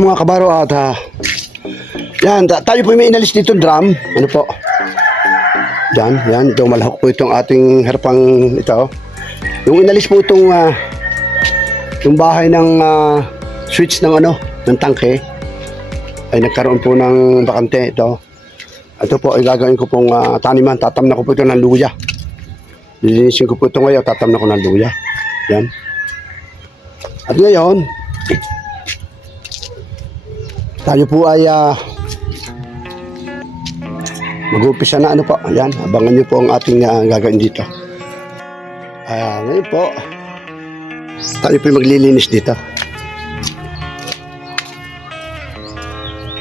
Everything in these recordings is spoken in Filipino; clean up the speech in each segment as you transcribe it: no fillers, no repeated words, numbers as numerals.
po mga kabaro at yan, tayo po may inalis dito drum. Ano po? Yan, ito malahok po itong ating harapang ito. Yung inalis po itong yung bahay ng switch ng ng tangke ay nagkaroon po ng bakante ito. Ito po ay gagawin ko pong taniman. Tatamnan ko po ito ng luya. Lilinisin ko po ito ngayon, tatamnan ko ng luya. Yan. At ngayon, tayo po ay mag-umpisa na po. Ayan, abangan nyo po ang ating gagawin dito. Ngayon po, tayo po maglilinis dito.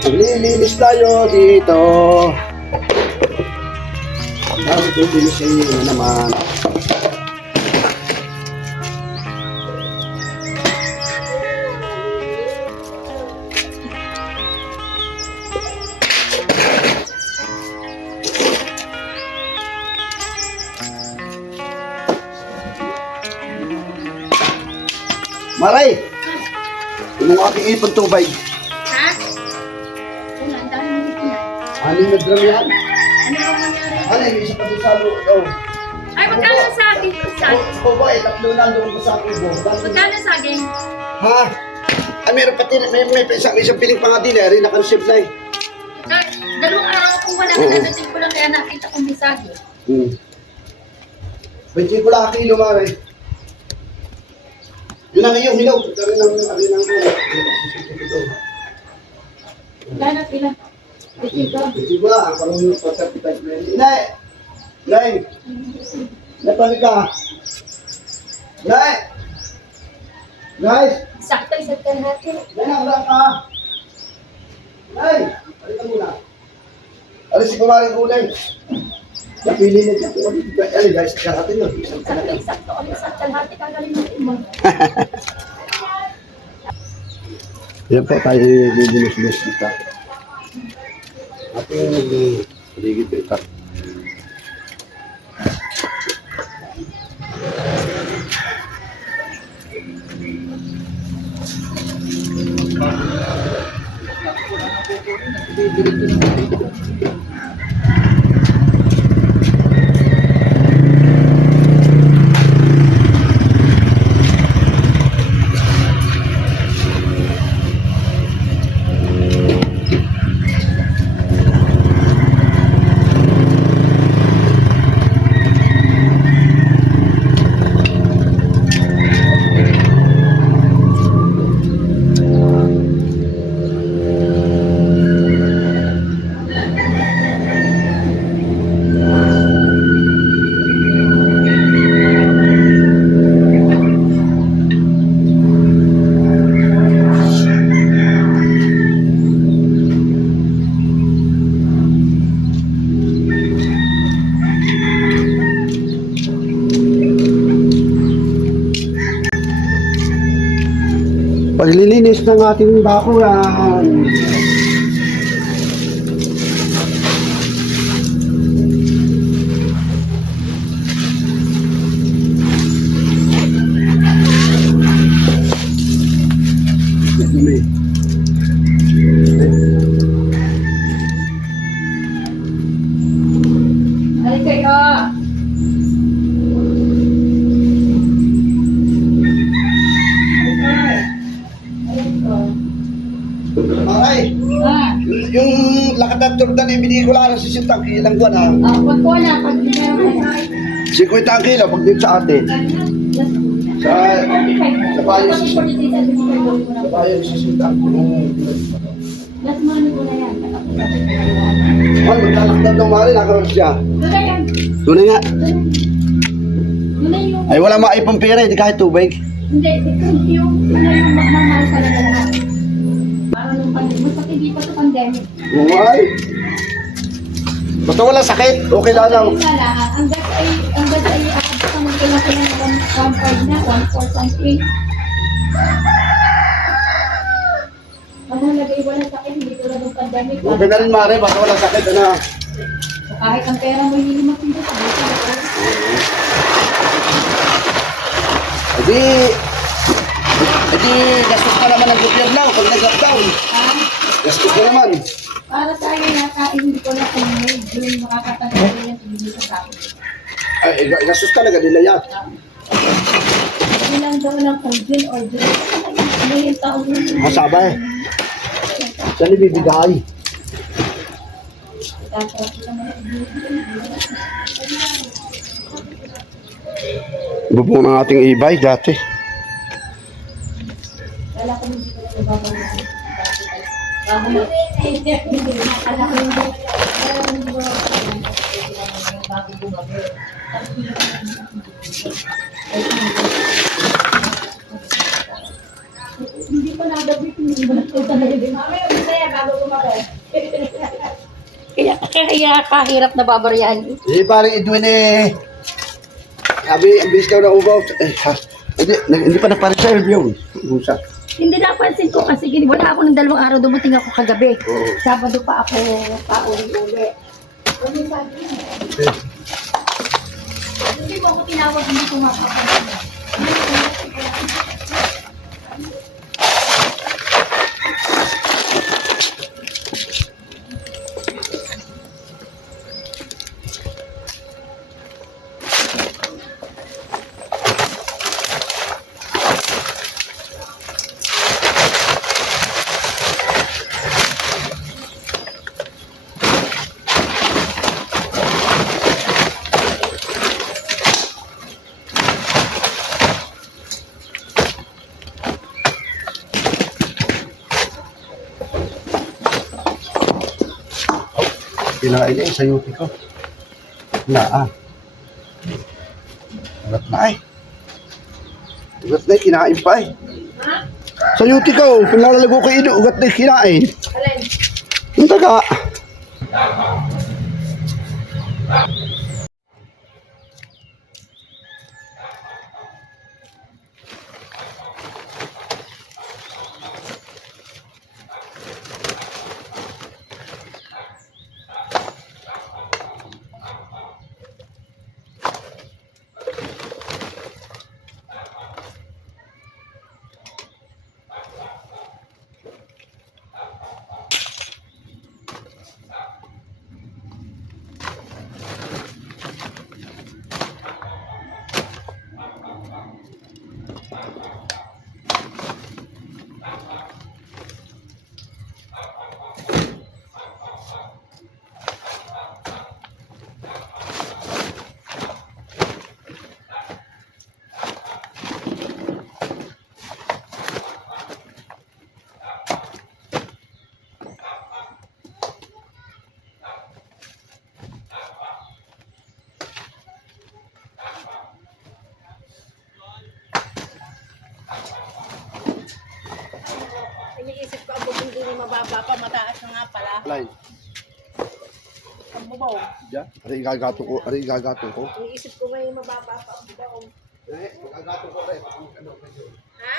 Maglilinis tayo dito. Tayo po linisin na naman. Maray! Yung aking ipon tubig. Ha? Wala, ang dami mo ito na. Aning na drum yan? Ano ang nangyari? Ano, yung isa pa din sa loob. Ay, magkano sa akin? Bobo, tatlo na doon ko sa akin. Magkano sa akin? Ha? Meron pati, may isang piling pa nga din eh. Naka-receive na eh. Dalawang araw kung wala ka nagating ko lang kaya nakita kong mensahe. 20 pula kilo, Maray. Yun ang iyong hilaw. Dari ng Gano'n pila? Ito. Hindi ba? Parang yung patapitag na yun. Inay! Inay! Napali ka? Inay! Guys! Sakto, isang kalahati. Inay, wala ka? Inay! Palitan muna. Alis si kumaring kulay. Napili na dyan. Ano guys, kakatin yun. Sakto. Ano isang kalahati kagalimutin mo? Yan po tayo bibilis-bilis dito. Ating paligid dito. Paglilinis ng ating bakuran. Halika kayo. Maray, yung lakad at turdan yung binigay ko lang ng 60 kilang buwan ha. Pag ko na, pag meron ka 50 ang kilo pag dito sa atin. Sa bayan sa bayan sa 60. Last money ko na yan. Ay, maglalakad ng mali, nakaroon siya. Doon yan. Tunay nga. Doon na yung... Ay, wala maipang pera, hindi kahit tubig. Hindi, yung magmamahal ka na lahat. Parang yung pandemic. Basta hindi pa ito pandemic. Ay. Basta wala sakit, okay lang lang. Hanggat ay akad sa mga kailangan ng 1.5 na, 1.4 something. Mahalaga wala sakit, hindi tulad ng pandemic. Okay na rin, Mare, basta wala sakit, ano. Kahit ang pera mo hindi naman pinto sa buhay. Edi di gastos ka naman ng gobyerno pag nag-lockdown. Ah, Gastos ka naman. para tayo nakain, hindi ko na kung may June makakatagal ko yung hindi ko sa akin. Ay, gastos talaga nila yan. Ilang daw lang kung June or July. May taon na. Masabay. Saan ibibigay? Tapos ito na. Bubong ng ating ibay dati. Kala ko hindi ko na nababalik. Bago mo. Kala ko hindi. Bago bumabalik. Hindi pa nagabit. Hindi ba nagabit? Mamaya, masaya bago bumabalik. Kaya kahirap na babaryan. Eh, parang Edwin eh. Sabi, ang bilis daw na ubaw. Hindi pa nagparit sa review. Usa. Hindi napansin ko kasi wala ako ng 2 araw, dumating ako kagabi. Oo. Sabado pa ako pauli-uli. Ano sabi niya? Hindi mo ako tinawag, hindi ko mapapansin. Kinain eh, sa yuti ko. Ugat na eh. Ugat na eh, kinain pa eh. Ha? Sa yuti ko, pinalalago ko ino, ugat na eh, kinain. Alin? Ang taga. Iniisip ko, abog hindi ni mababa pa, mataas na nga pala. Line. Ang bubaw. Diyan. Ari igagato ko. Iniisip ko ngayon mababa pa ang bubaw. Eh, igagato ko rin. Ha?